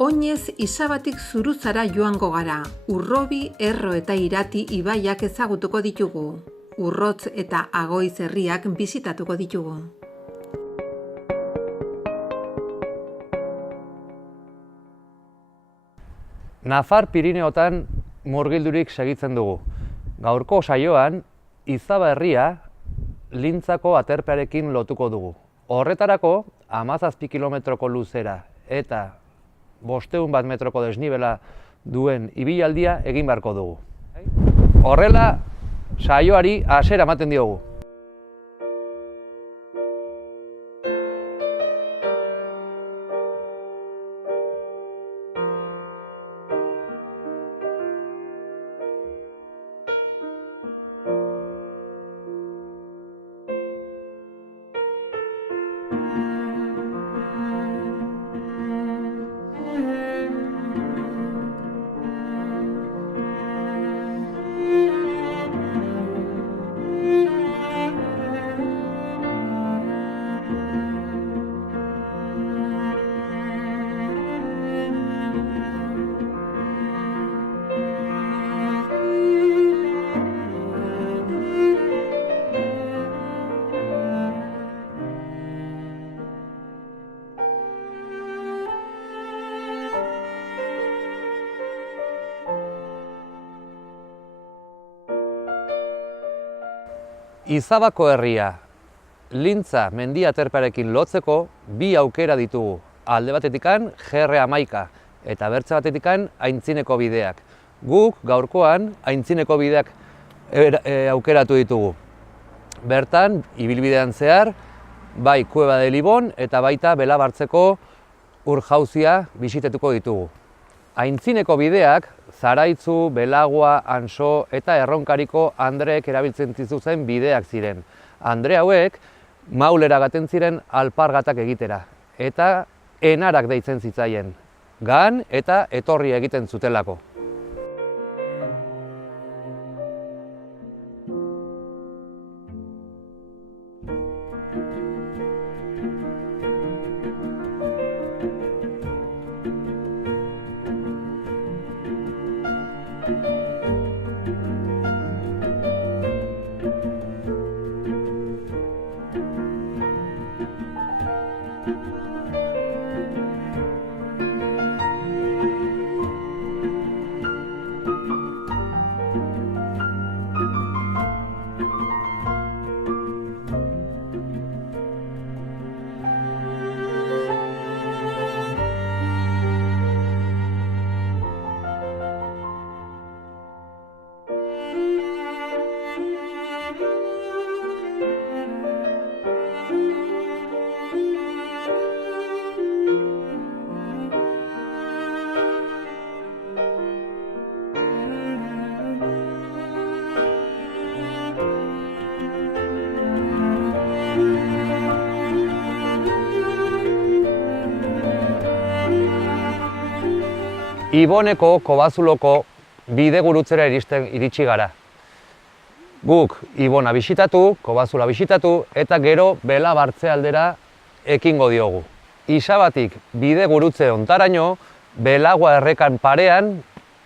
Oinez Isabatik Zuruzara joango gara, Urrobi, Erro eta Irati ibaiak ezagutuko ditugu. Urrotz eta Agoiz herriak bisitatuko ditugu. Nafar Pirineotan murgildurik segitzen dugu. Gaurko saioan, Izaba herria Lintzako aterpearekin lotuko dugu. Horretarako, 17 kilometroko luzera eta 500 metroko desnibela duen ibilaldia egin beharko dugu. Horrela, saioari hasiera ematen diogu. Izabako herria Lintza mendi aterpearekin lotzeko bi aukera ditugu. Alde batetikan GR11 eta bertze batetikan Aintzineko bideak. Guk gaurkoan Aintzineko bideak aukeratu ditugu. Bertan, ibilbidean zehar, bai Kueba de Libon eta baita Belabartzeko ur-jauzia bisitatuko ditugu. Aintzineko bideak Zaraitzu, Belagua, Anso eta Erronkariko andreek erabiltzen zituzten bideak ziren. Andre hauek maulera gaten ziren alpargatak egitera eta enarak deitzen zitzaien. Gan eta etorri egiten zutelako. Iboneko Kobazuloko bidegurutzera iritsi gara. Guk Ibona bisitatu, Kobazula bisitatu eta gero Belabartze aldera ekingo diogu. Isabatik bidegurutze hontaraino, Belagua errekan parean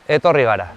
etorri gara.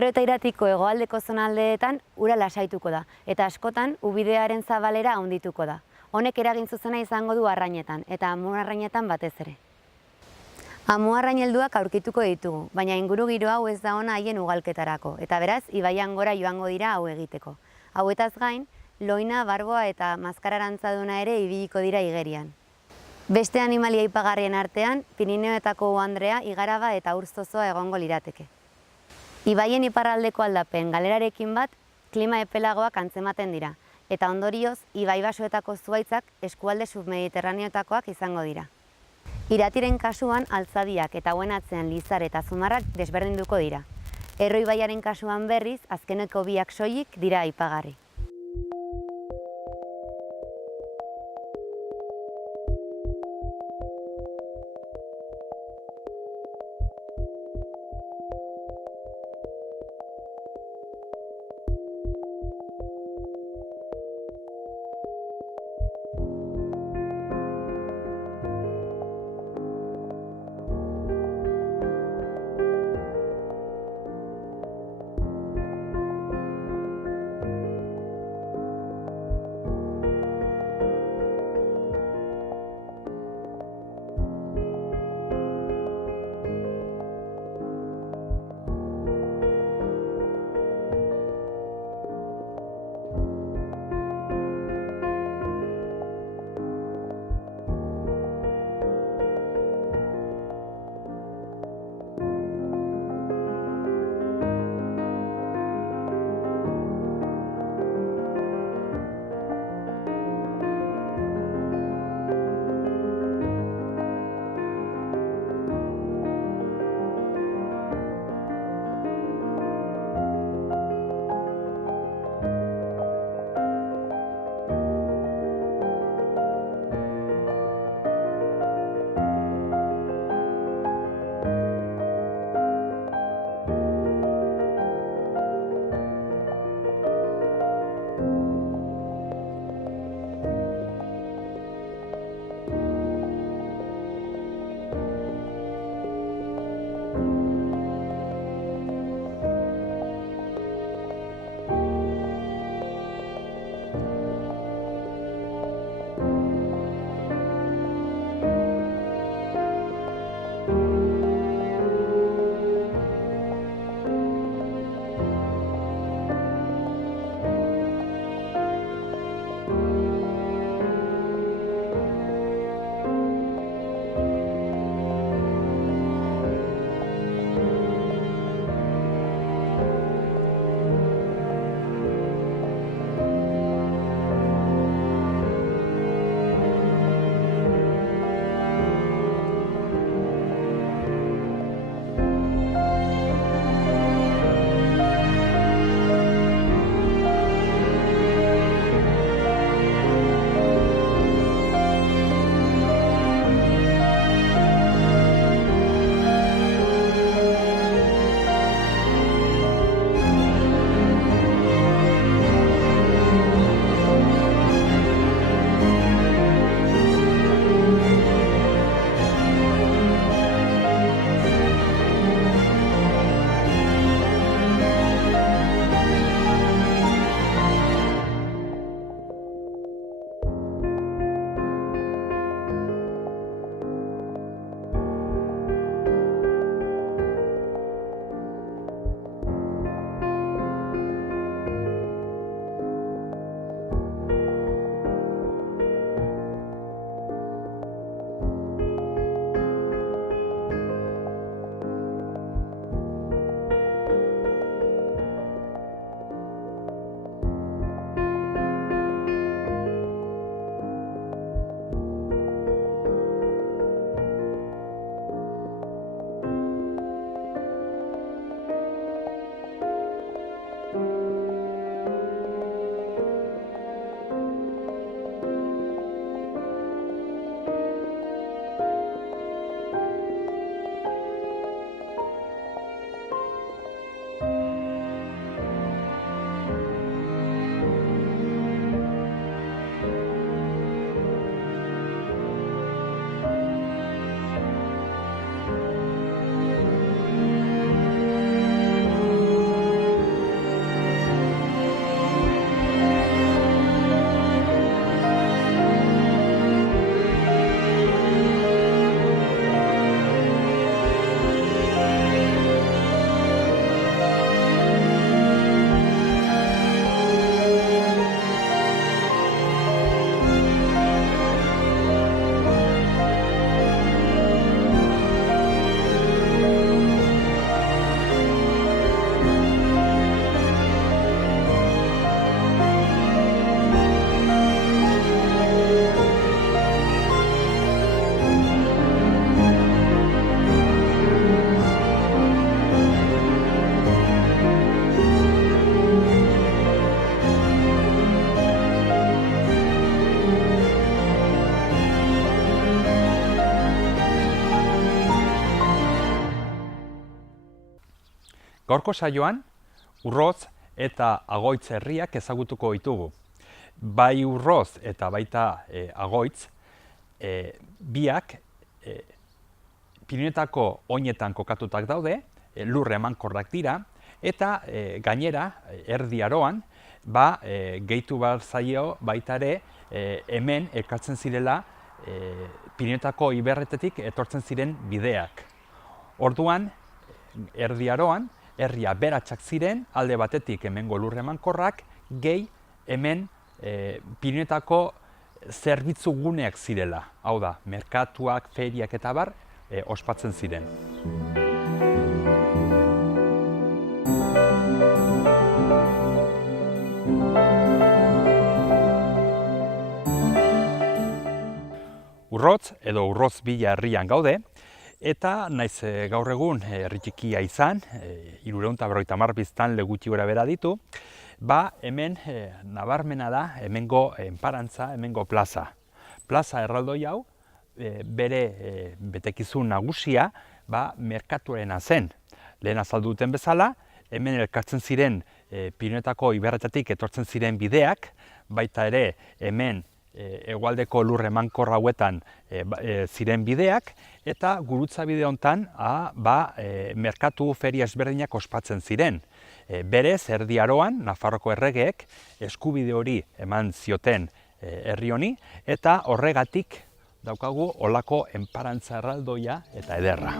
Erro eta Iratiko hegoaldeko zonaldeetan ura lasaituko da, eta askotan ubidearen zabalera handituko da. Honek eragin zuzena izango du arrainetan, eta amuarrainetan batez ere. Amuarrain helduak aurkituko ditugu, baina inguru giro hau ez da ona haien ugalketarako, eta beraz, ibaian gora joango dira hau egiteko. Hauetaz gain, loina, barboa eta maskararantzaduna ere ibiliko dira igerian. Beste animalia aipagarrien artean, Pirineoetako uhandrea, igaraba eta urzozoa egongo lirateke. Ibaien iparraldeko aldapen galerarekin bat, klima epelagoak antzematen dira, eta ondorioz, ibai basoetako zuhaitzak eskualde submediterraneotakoak izango dira. Iratiren kasuan, altzadiak eta hauen atzean lizar eta zumarrak desberdinduko dira. Erro ibaiaren kasuan berriz, azkeneko biak soilik dira aipagarri. Gaurko saioan, Urroz eta Agoitz herriak ezagutuko ditugu. Bai Urroz eta baita Agoitz, biak Pirinioetako oinetan kokatutak daude, lur emankorrak dira, eta gainera, Erdi Aroan, gehitu behar zaio baita ere hemen ekartzen zirela Pirinioetako iberretetik etortzen ziren bideak. Orduan, Erdi Aroan, herria beratsak ziren, alde batetik hemengo lur emankorrak, gehi hemen Pirinioetako zerbitzu guneak zirela. Hau da, merkatuak, feriak eta bar, ospatzen ziren. Urrotz edo Urroz bila herrian gaude, eta naiz gaur egun herri txikia izan, 350 biztanle gutxi gora bera ditu, hemen nabarmena da hemengo enparantza, hemengo plaza. Plaza erraldoi hau bere betekizun nagusia merkatuarena zen. Lehen azaldu duten bezala, hemen elkartzen ziren Pirinioetako iberretatik etortzen ziren bideak, baita ere hemen hegoaldeko lur emankor hauetan ziren bideak, eta gurutza bide honetan merkatu feria ezberdinak ospatzen ziren. Berez, Erdi Aroan, Nafarroko erregeek eskubide hori eman zioten herri honi, eta horregatik daukagu olako enparantza erraldoia eta ederra.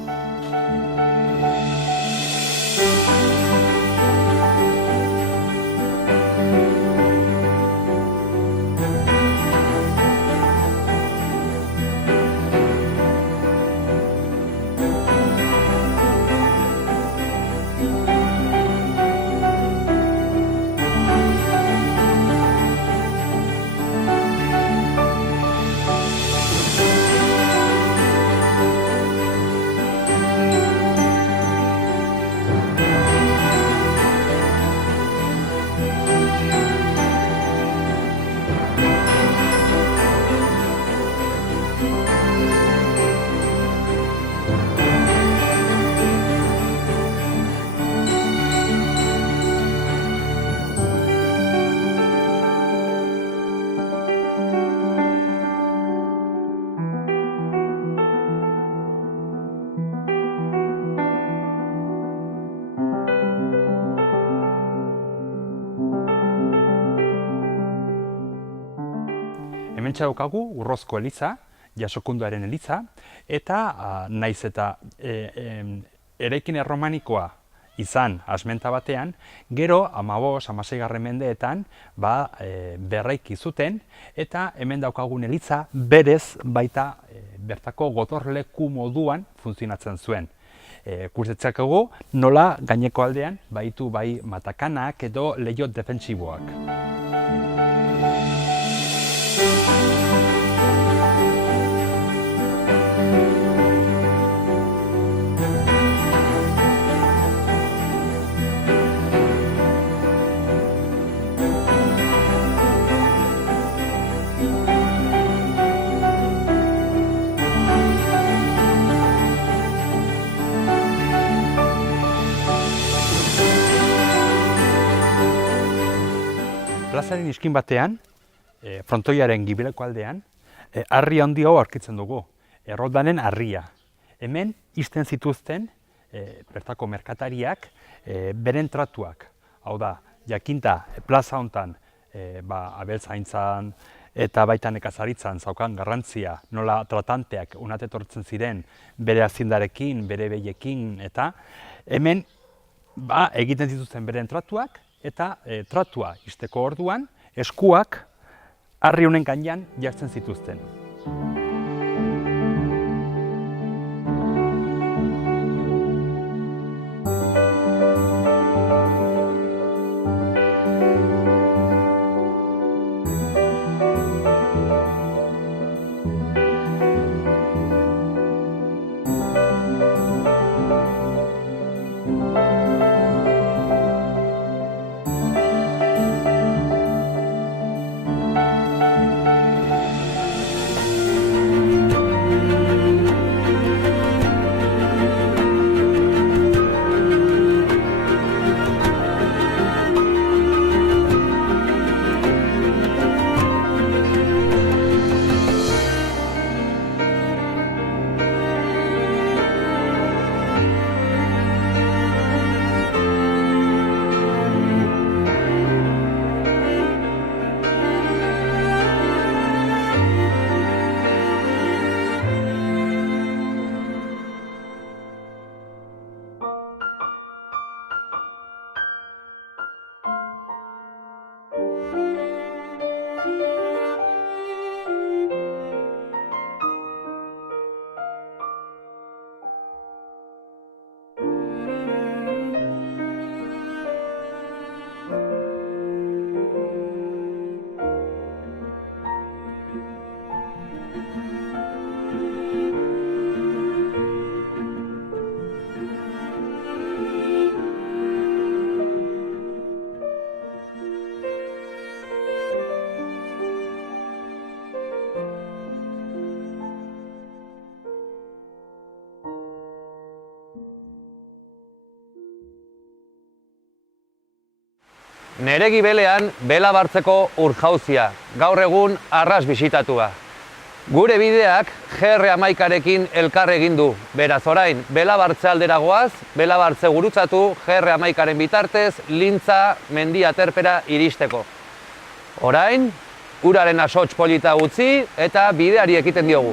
Hementsa daukagu Urrozko eliza, Jasokunduaren eliza, eta naiz eta eraikin erromanikoa izan asmenta batean, gero 15-16 mendeetan berraiki zuten, eta hemen daukagun eliza berez baita bertako gotorleku moduan funtzionatzen zuen. Kurtetzakegu nola gaineko aldean baitu bai matakanak edo leiho defentsiboak. Plazaren iskin batean, frontoiaren gibeleko aldean, harri handi hau aurkitzen dugu, Erroldanen harria. Hemen ixten zituzten bertako merkatariak beren tratuak. Hau da, jakinta plaza hontan abeltzaintzan eta baita nekazaritzan zaukan garrantzia, nola tratanteak unatetortzen ziren bere azindarekin, bere behiekin, eta hemen egiten zituzten beren tratuak, eta tratua ixteko orduan, eskuak harri honen gainean jartzen zituzten. Nere gibelean bela bartzeko urjauzia, gaur egun arras bisitatua. Gure bideak GR11arekin elkar egin du. Beraz orain, bela bartze aldera goaz, bela bartze gurutzatu GR11aren bitartez Lintza mendi aterpera iristeko. Orain, uraren asots polita utzi eta bideari ekiten diogu.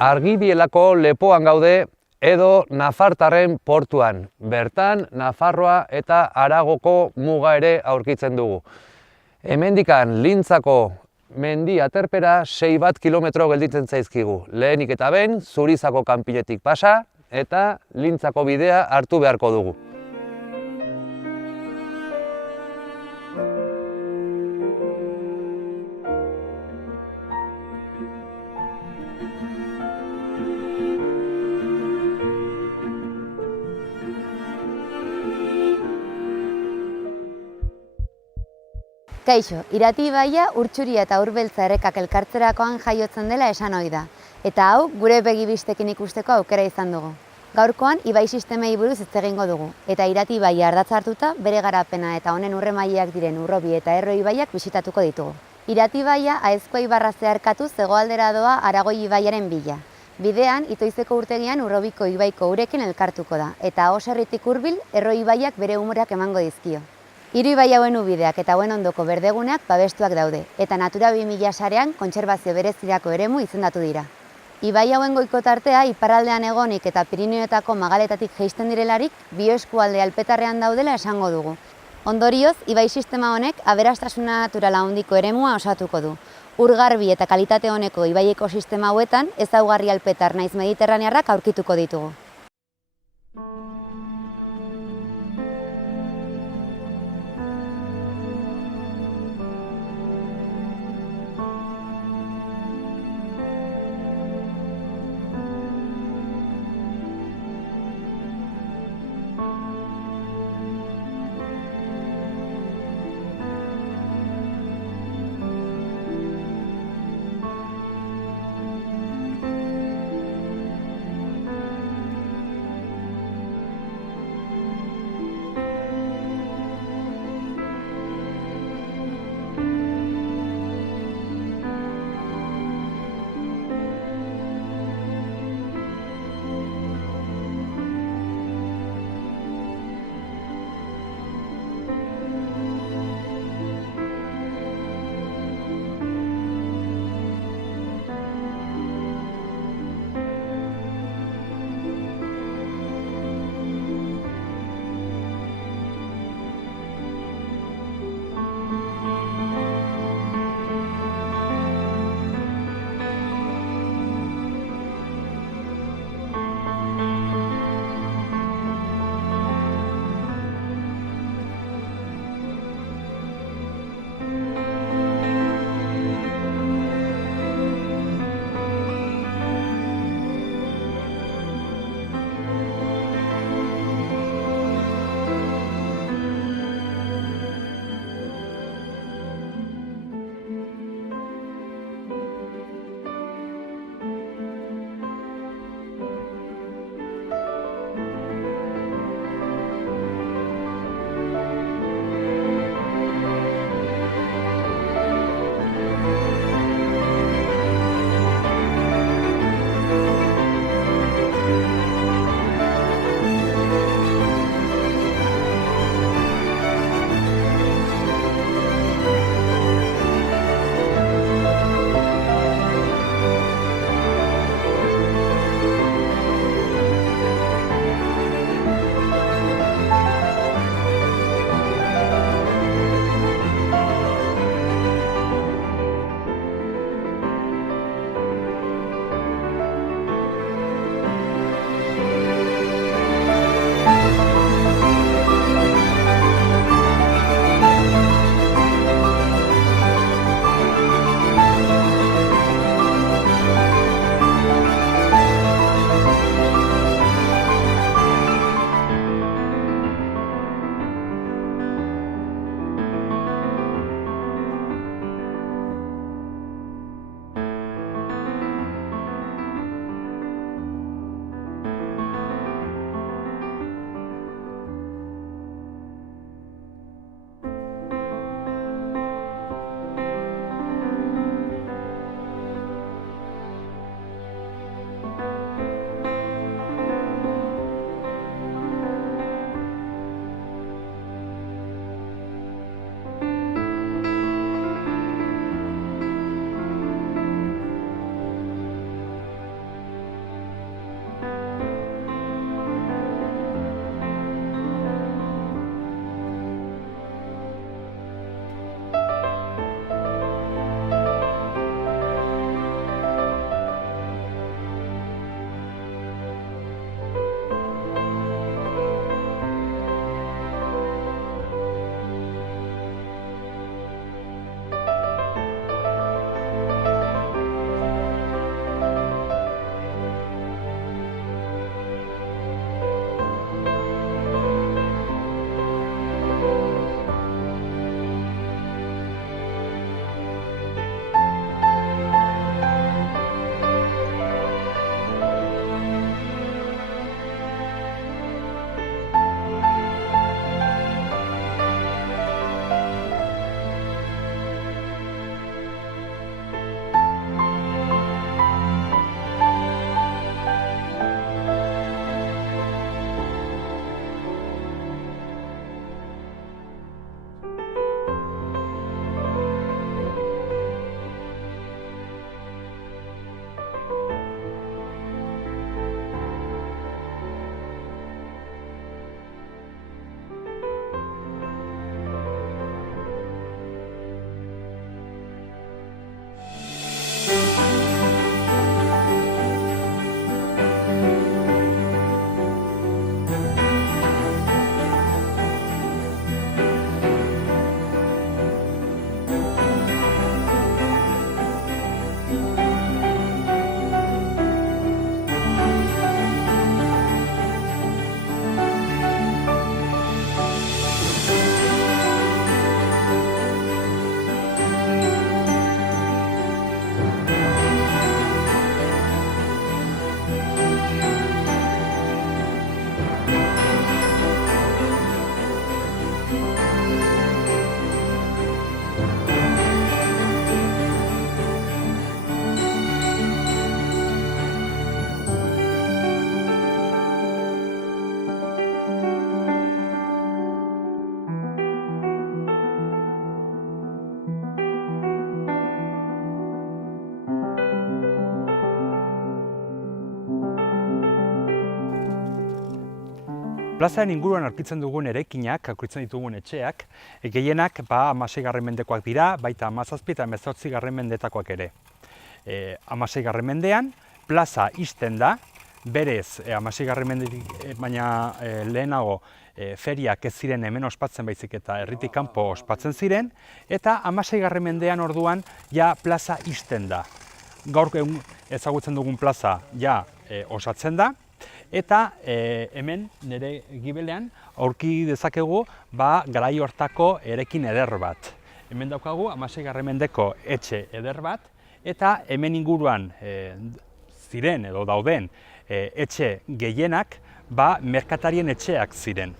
Argibielako lepoan gaude edo Nafartarren portuan. Bertan, Nafarroa eta Aragoko muga ere aurkitzen dugu. Hemendikan Lintzako mendi aterpera 6 kilometro gelditzen zaizkigu. Lehenik eta behin, Zurizako kanpinetik pasa eta Lintzako bidea hartu beharko dugu. Kaixo, Irati ibaia Urtxuria eta Urbeltza errekak elkartzerakoan jaiotzen dela esan ohi da. Eta hau, gure begibistekin ikusteko aukera izan dugu. Gaurkoan, ibai sistemei buruz hitz egingo dugu. Eta Irati ibaia ardatz hartuta, bere garapena eta honen urremaileak diren Urrobi eta Erro ibaiak bisitatuko ditugu. Irati ibaia Aezkoa ibarra zeharkatuz hegoaldera doa Aragoi ibaiaren bila. Bidean, Itoizeko urtegian Urrobiko ibaiko urekin elkartuko da. Eta Oserritik hurbil, Erro ibaiak bere umoreak emango dizkio. Hiru ibai hauen ubideak eta hauen ondoko berdeguneak babestuak daude, eta Natura 2000 sarean kontserbazio berezirako eremu izendatu dira. Ibai hauen goiko tartea iparraldean egonik eta Pirinioetako magaletatik jaisten direlarik bioeskualde alpetarrean daudela esango dugu. Ondorioz, ibai sistema honek aberastasuna naturala handiko eremua osatuko du. Ur garbi eta kalitate honeko ibai ekosistema hauetan ezaugarri alpetar naiz mediterranearrak aurkituko ditugu. Plazaren inguruan aurkitzen dugun eraikinak, aurkitzen ditugun etxeak, gehienak 16. mendekoak dira, baita 17 eta 18. mendetakoak ere. 16. mendean, plaza ixten da, berez 16. mendetik, baina lehenago feriak ez ziren hemen ospatzen baizik eta herritik kanpo ospatzen ziren, eta 16. mendean orduan ja plaza ixten da. Gaur ezagutzen dugun plaza ja osatzen da, eta hemen nire gibelean aurki dezakegu garai hortako eraikin eder bat. Hemen daukagu 16. mendeko etxe eder bat, eta hemen inguruan ziren edo dauden etxe gehienak merkatarien etxeak ziren.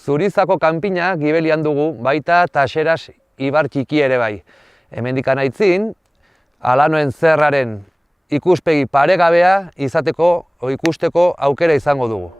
Zurizako kanpina gibelian dugu, baita Taxeras ibar txiki ere bai. Hemendik aitzin, Alanoen Zerraren ikuspegi paregabea izateko o ikusteko aukera izango dugu.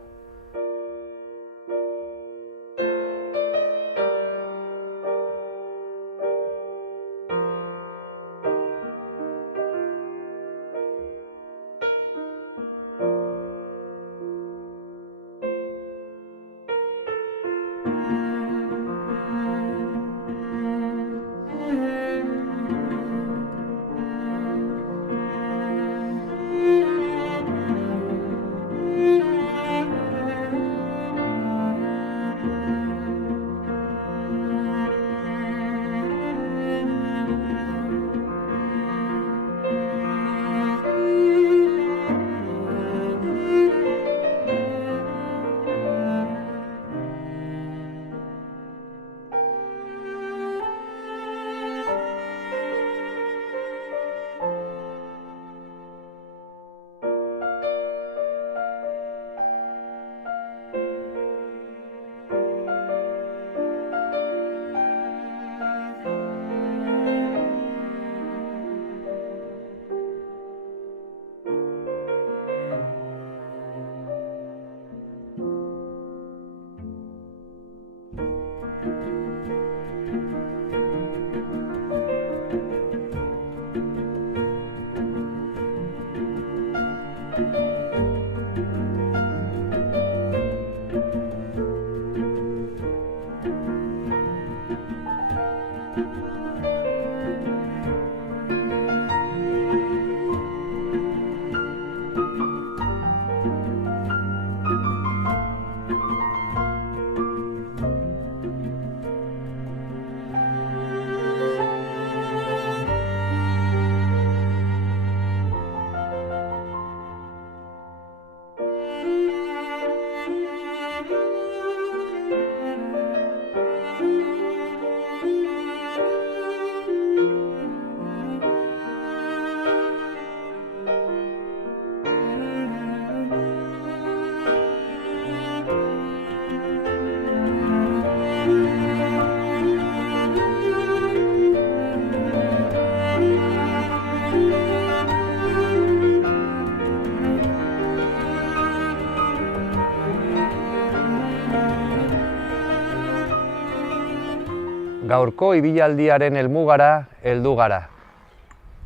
Gaurko ibilaldiaren helmugara heldu gara.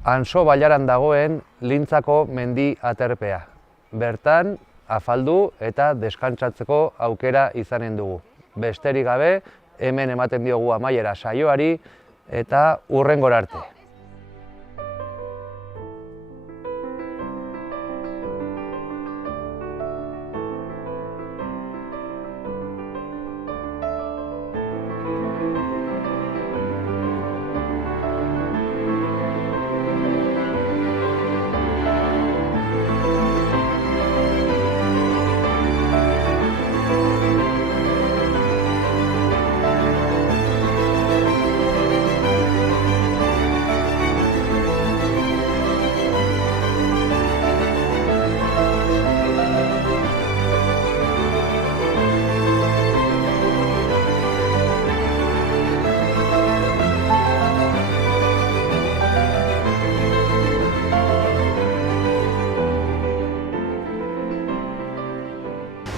Antso bailaran dagoen Lintzako mendi aterpea. Bertan, afaldu eta deskantsatzeko aukera izanen dugu. Besterik gabe, hemen ematen diogu amaiera saioari eta hurrengora arte.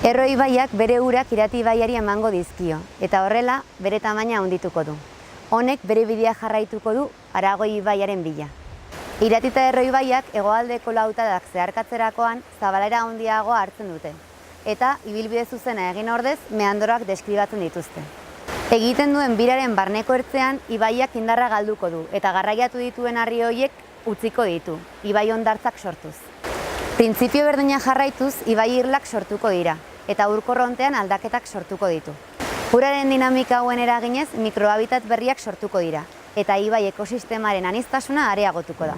Erro ibaiak bere urak Irati ibaiari emango dizkio, eta horrela bere tamaina handituko du. Honek bere bidea jarraituko du Aragoi ibaiaren bila. Irati eta Erro ibaiak hegoaldeko lautadak zeharkatzerakoan zabalera handiagoa hartzen dute, eta ibilbide zuzena egin ordez meandroak deskribatzen dituzte. Egiten duen biraren barneko ertzean ibaiak indarra galduko du, eta garraiatu dituen harri horiek utziko ditu, ibai hondartzak sortuz. Printzipio berdina jarraituz, ibai irlak sortuko dira, eta ur korrontean aldaketak sortuko ditu. Uraren dinamika hauen eraginez, mikrohabitat berriak sortuko dira, eta ibai ekosistemaren aniztasuna areagotuko da.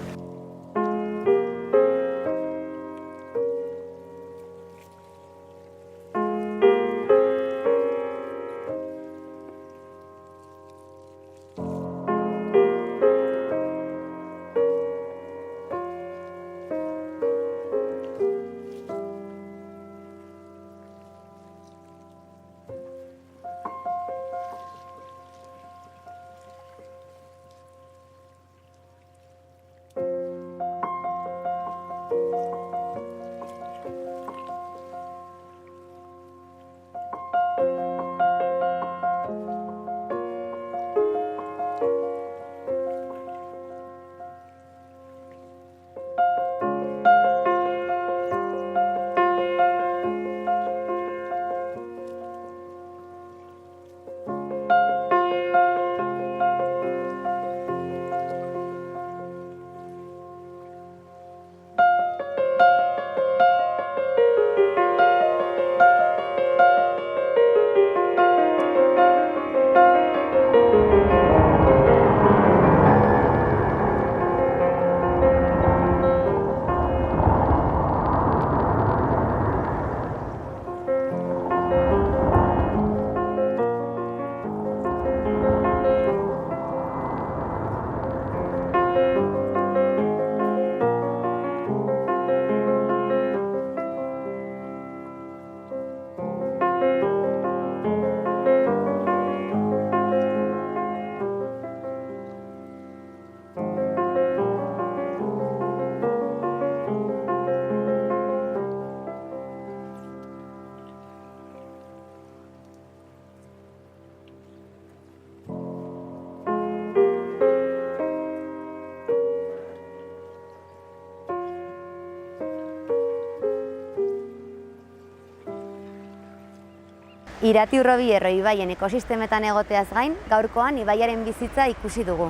Irati Urrobi Erro ibaien ekosistemetan egoteaz gain, gaurkoan ibaiaren bizitza ikusi dugu.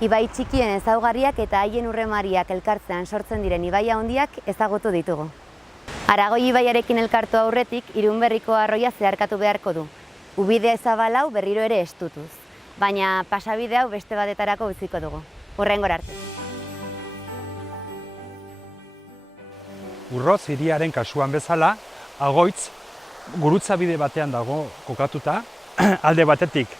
Ibai txikien ezaugarriak eta haien urremariak elkartzean sortzen diren ibaia handiak ezagutu ditugu. Aragoi ibaiarekin elkartu aurretik, Irunberriko arroia zeharkatu beharko du. Ubide zabal hau berriro ere estutuz, baina pasabide hau beste batetarako utziko dugu. Hurrengora arte. Urroz hiriaren kasuan bezala, Agoitz gurutzabide batean dago kokatuta. Alde batetik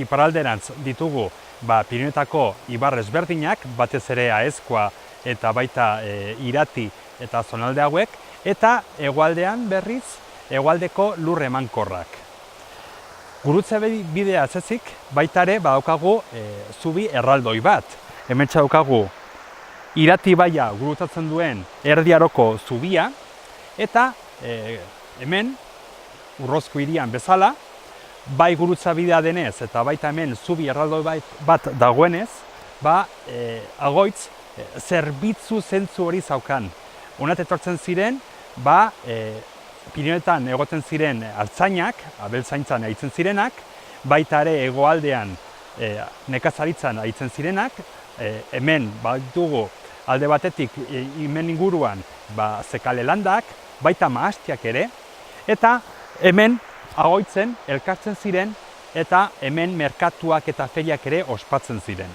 iparralderantz ditugu Pirinioetako ibar ezberdinak, batez ere Aezkoa eta baita Irati eta zonalde hauek, eta hegoaldean berriz hegoaldeko lur emankorrak. Gurutzabidea atzezik baita ere badaukagu zubi erraldoi bat. Hemen daukagu Irati ibaia gurutzatzen duen Erdi Aroko zubia, eta hemen Urrozko hirian bezala bai gurutza bidea denez eta baita hemen zubi erraldoi bat dagoenez, Agoitz zerbitzu zentzu hori zaukan. Honat etortzen ziren, Pirinioetan egoten ziren artzainak, abeltzaintzan aritzen zirenak, baita ere hegoaldean nekazaritzan aritzen zirenak, hemen dugu alde batetik hemen inguruan zekale landak, baita mahastiak ere, eta hemen Agoitzen elkartzen ziren eta hemen merkatuak eta feriak ere ospatzen ziren.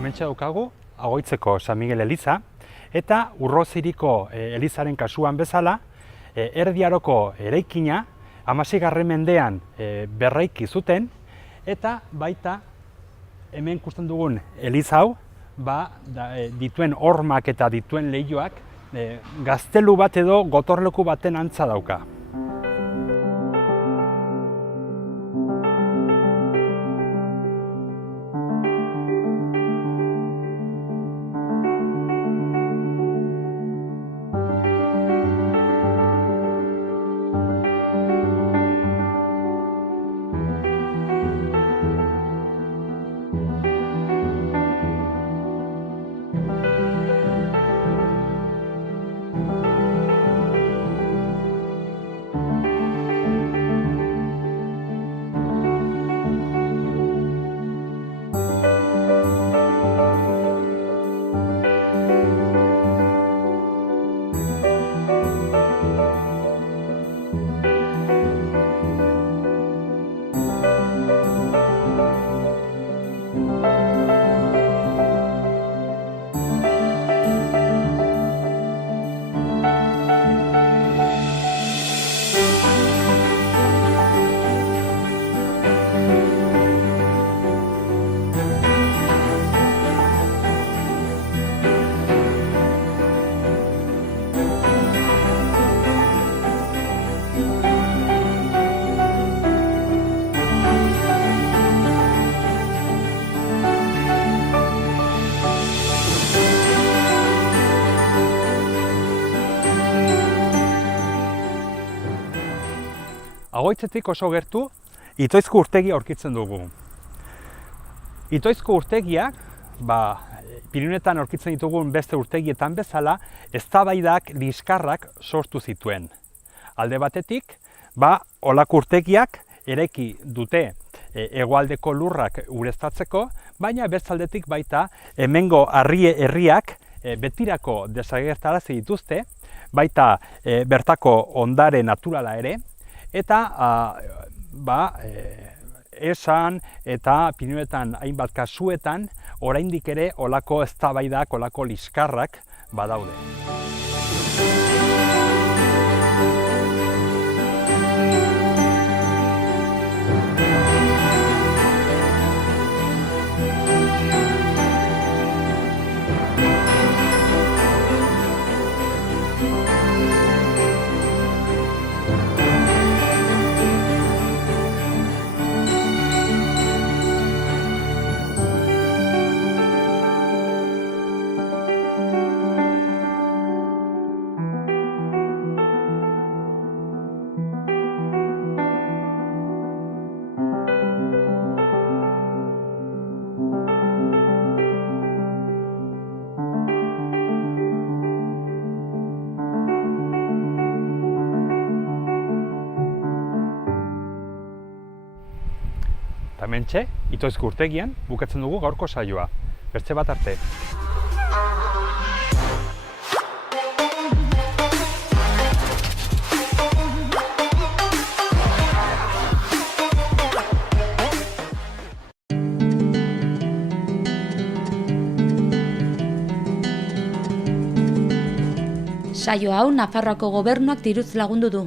Hementxe daukagu Agoitzeko San Miguel eliza eta Urroziriko elizaren kasuan bezala Erdi Aroko eraikina 16. mendean berraiki zuten eta baita hemen ikusten dugun eliza hau dituen hormak eta dituen leihoak gaztelu bat edo gotorleku baten antza dauka. Agoitzetik oso gertu Itoizko urtegia aurkitzen dugu. Itoizko urtegiak, Pirinioetan aurkitzen ditugun beste urtegietan bezala, eztabaidak, liskarrak sortu zituen. Alde batetik, holako urtegiak eraiki dute hegoaldeko lurrak ureztatzeko, baina bestaldetik baita hemengo herriak betirako desagertarazi dituzte, baita bertako ondare naturala ere, eta esan eta Pirinioetan hainbat kasuetan oraindik ere holako eztabaidak, holako liskarrak badaude. Hementxe, Itoizko urtegian bukatzen dugu gaurko saioa. Beste bat arte. Saio hau Nafarroako Gobernuak diruz lagundu du.